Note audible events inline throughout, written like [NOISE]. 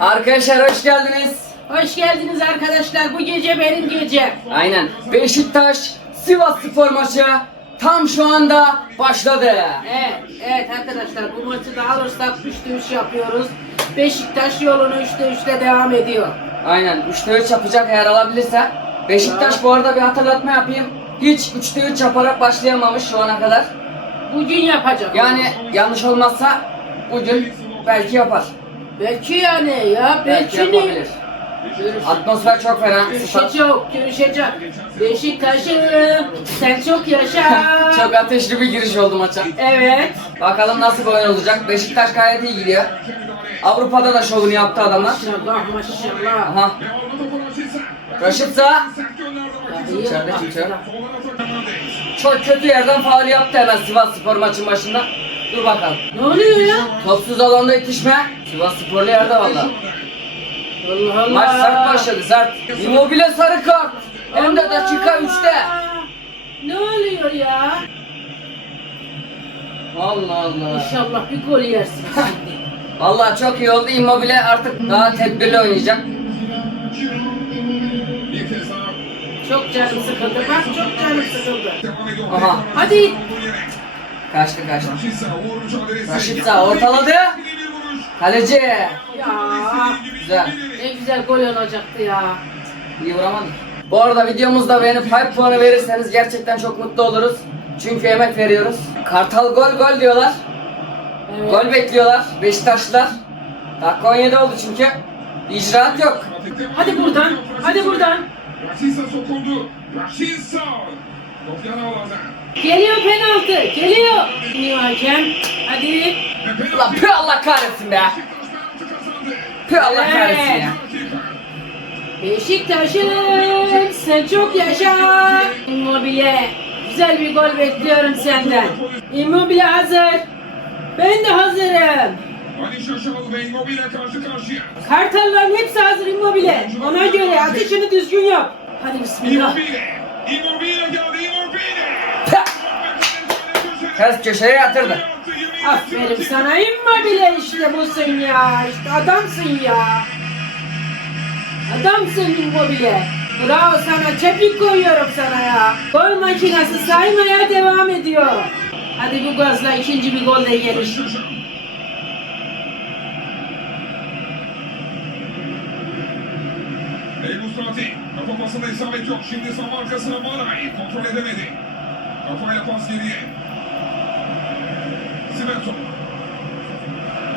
Arkadaşlar hoş geldiniz. Hoş geldiniz arkadaşlar. Bu gece benim gecem. Aynen. Beşiktaş Sivas Spor maçı tam şu anda başladı. Evet, evet arkadaşlar bu maçı da alırsak 3'te 3 yapıyoruz. Beşiktaş yolunu 3'te 3'te devam ediyor. Aynen 3'te 3 yapacak eğer alabilirse. Beşiktaş bu arada bir hatırlatma yapayım. Hiç 3'te 3 yaparak başlayamamış şu ana kadar. Bugün yapacak. Yani yanlış olmazsa bugün belki yapar. Belki yani ya Belki ne? yapabilir. Atmosfer çok fena. Stat- Görüşecek, görüşecek. Beşiktaş'ım sen çok yaşa. [LAUGHS] çok ateşli bir giriş oldu maça. Evet. Bakalım nasıl bir oyun olacak. Beşiktaş gayet iyi gidiyor. Avrupa'da da şovunu yaptı adamlar. Maşallah maşallah. Aha. Raşit Sağ İyi. İçeride kimse yok. çok kötü yerden faul yaptı hemen Sivas Spor maçın başında. Dur bakalım. Ne oluyor ya? Topsuz alanda itişme. Sivas Sporlu yerde valla. Allah Allah. Maç sert başladı sert. Immobile sarı kart. Hem de dakika 3'te. Ne oluyor ya? Allah Allah. İnşallah bir gol yersin şimdi. Valla çok iyi oldu. Immobile artık daha tedbirli oynayacak. Çok canım sıkıldı. Bak çok canım sıkıldı. Aha. Hadi. Kaçtı kaçtı. Raşit Sağ ortaladı. Kaleci. Ya Güzel. ne güzel gol olacaktı ya. İyi vuramadık. Bu arada videomuzda beğenip hype puanı verirseniz gerçekten çok mutlu oluruz. Çünkü emek veriyoruz. Kartal gol gol diyorlar. Evet. Gol bekliyorlar Beşiktaşlılar. Dakika 17 oldu çünkü. İcraat yok. Hadi buradan. Hadi buradan. Rashica sokuldu. Rashica. Geliyor penaltı. Geliyor. Geliyor hakem. Hadi. Ulan püh Allah kahretsin be. Püh Allah Evet. kahretsin ya. Beşiktaş'ım sen çok yaşa. Immobile. Güzel bir gol bekliyorum senden. Immobile hazır. Ben de hazırım. Kartalların hepsi hazır Immobile. Ona göre atışını düzgün yap. Hadi bismillah. Ters köşeye yatırdı. Aferin sana Immobile işte busun ya. İşte adamsın ya. Adamsın Immobile. Bravo sana. Tebrik koyuyorum sana ya. Gol makinesi saymaya devam ediyor. Hadi bu gazla ikinci bir gol de gelir. Eyüp Sati. Kafa pasında isabet yok. Şimdi sağ arkasına Manay. Kontrol edemedi. Kafayla pas geriye. Svensson.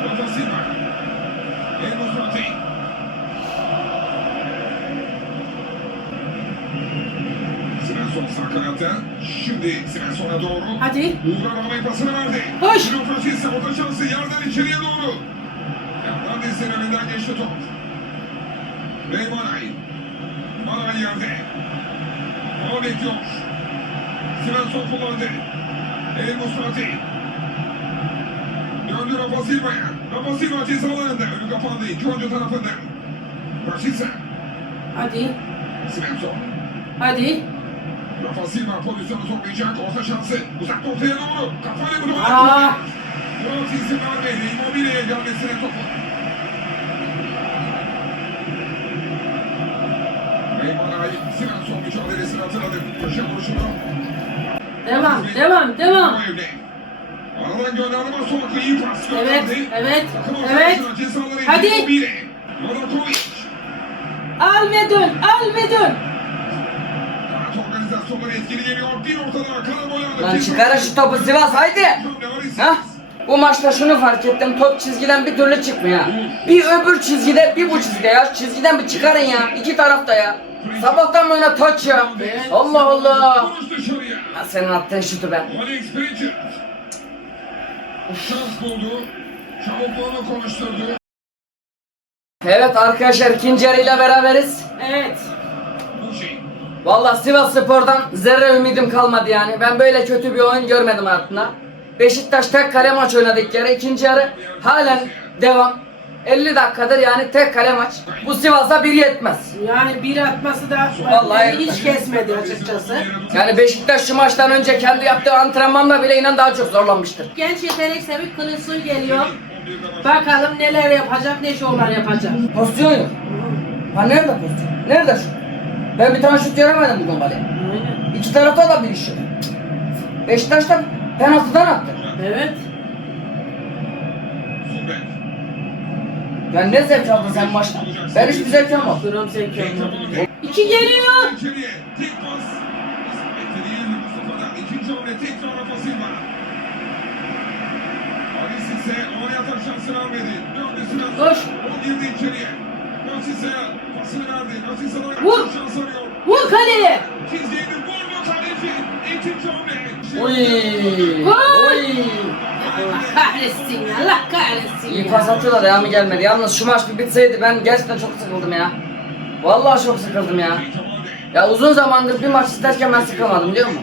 Rafa Silva. Eyüp Sati. Svensson sağ kanatta. Şimdi Svensson'a doğru. Hadi. Uğur Aramayı pasını verdi. Koş. Şino Fransız orta şansı yerden içeriye doğru. Yandan dizinin önünden geçti top. Ve Manay. Manay yerde. Ama bekliyor. Svensson kullandı. El Musrati. Döndü Rafa Silva'ya. Rafa Silva ceza alanında. Önü kapandı. İki oyuncu tarafından. Rashica. Hadi. Svensson. Hadi. Rafa Silva pozisyonu zorlayacak. Orta şansı. Uzak ortaya doğru. Kafayla vurdu. Murat izin vermedi. Immobile'ye gelmesine topu. Reyman Ay Svensson mücadelesini hatırladı. Köşe vuruşunu. Devam. Devam. Devam. Aradan gönderdi Masonak'ı iyi pas Evet. Evet. Evet. Hadi. Novakovic. Al ve dön. Al ve dön. Lan çıkara şu topu Sivas haydi. Ha? Bu maçta şunu fark ettim. Top çizgiden bir türlü çıkmıyor. Bir öbür çizgide, bir bu çizgide ya. Çizgiden bir çıkarın ya. İki tarafta ya. Sabahtan yana taç ya. Allah Allah. Ha, senin attığın şutu be. Alex Bridges. Şans buldu. Çabukluğunu konuşturdu. Evet arkadaşlar ikinci yarıyla beraberiz. Evet. Vallahi Sivas Spor'dan zerre ümidim kalmadı yani. Ben böyle kötü bir oyun görmedim hayatımda. Beşiktaş tek kale maç oynadı ilk yarı. ikinci yarı halen devam. 50 dakikadır yani tek kale maç. Bu Sivas'a bir yetmez. Yani bir atması da Vallahi beni hiç kesmedi açıkçası. Yani Beşiktaş şu maçtan önce kendi yaptığı antrenmanla bile inan daha çok zorlanmıştır. Genç yetenek Semih Kılıçsoy geliyor. 11'de başladı. Bakalım neler yapacak, ne şovlar yapacak. Pozisyon yok. Ha nerede pozisyon? Nerede şu? Ben bir tane şut göremedim bugün kaleye. Aynen. İki tarafta da bir iş yok. Beşiktaş'ta penaltıdan attı. Evet. Yani ne zevk aldın sen maçta? Ben hiçbir zevk almadım. Gram zevk Cenk almadı. Tomar'da. İki geliyor. İkinci. Koş. O girdi içeriye. Nasisse'ye pasını verdi. Nasisse'den Vur. Vur kaleye. Çizdiğini vurdu kaleci. İkinci hamle. Gol! Kahretsin ya. Allah kahretsin İyi ya. pas atıyorlar ya mı gelmedi. Yalnız şu maç bir bitseydi ben gerçekten çok sıkıldım ya. Vallahi çok sıkıldım ya. Ya uzun zamandır bir maç izlerken ben sıkılmadım biliyor musun?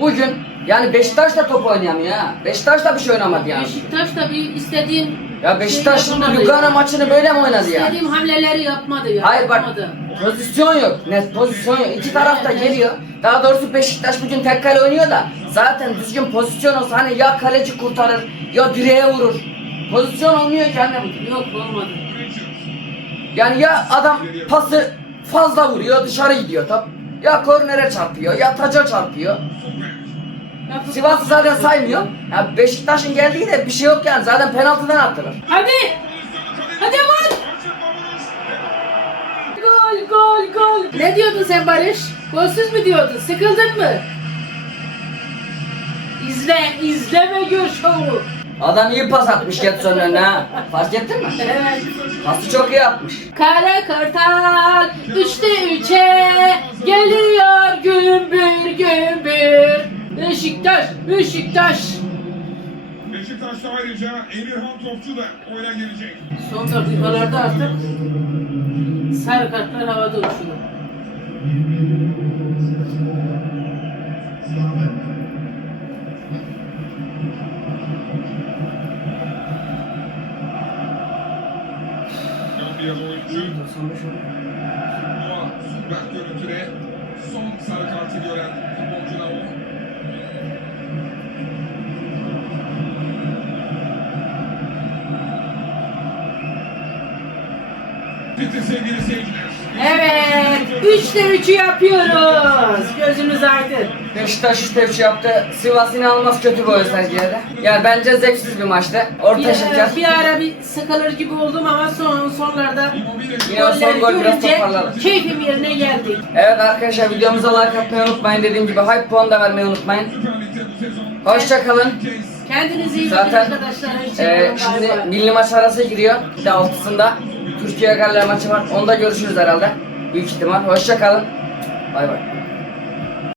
Bugün yani Beşiktaş da top oynayamıyor ha. Beşiktaş da bir şey oynamadı yani. Beşiktaş da bir istediğim Ya Beşiktaş şey şimdi yapamadı Lugano ya. maçını böyle mi oynadı ya? İstediğim hamleleri yapmadı ya. Hayır bak yapmadı. pozisyon yok. Net pozisyon yok. İki taraf da geliyor. Daha doğrusu Beşiktaş bugün tek kale oynuyor da zaten düzgün pozisyon olsa hani ya kaleci kurtarır ya direğe vurur. Pozisyon olmuyor ki anne bugün. Yok olmadı. Yani ya adam pası fazla vuruyor dışarı gidiyor top. Ya kornere çarpıyor ya taca çarpıyor. Ya bu- Sivas zaten saymıyor. Ya Beşiktaş'ın geldiği de bir şey yok yani. Zaten penaltıdan attılar. Hadi. Hadi vur. Gol gol gol. Ne diyordun sen Barış? Golsüz mü diyordun? Sıkıldın mı? İzle, izle ve gör şovu. Adam iyi pas atmış Getson'un önüne ha. Fark ettin mi? Evet. Pası çok iyi atmış. Kara kartal üçte üçe geliyor gümbür gümbür. Beşiktaş, Beşiktaş. Beşiktaş'ta ayrıca Emirhan Topçu da oyuna gelecek. Son dakikalarda artık sarı kartlar havada uçuyor. Gambiyalı oyuncu Noah Sunberg görüntüde son sarı kartı gören Evet, üçte üçü yapıyoruz. Gözümüz aydın. Beşiktaş işte üç yaptı. Sivas inanılmaz kötü bir oyun sergiledi. Yani bence zevksiz bir maçtı. Orta Bir, şeker. bir ara bir sıkılır gibi oldum ama son sonlarda o son golleri gol biraz görünce toparladı. keyfim yerine geldi. Evet arkadaşlar videomuza like atmayı unutmayın. Dediğim gibi hype puan da vermeyi unutmayın. Bir kez Kendinize iyi bakın Zaten arkadaşlar. Ee, Hoşçakalın. şimdi bay bay. milli maç arası giriyor. Bir de altısında. Türkiye Galler maçı var. Onda görüşürüz herhalde. Büyük ihtimal. Hoşçakalın. Bay bay.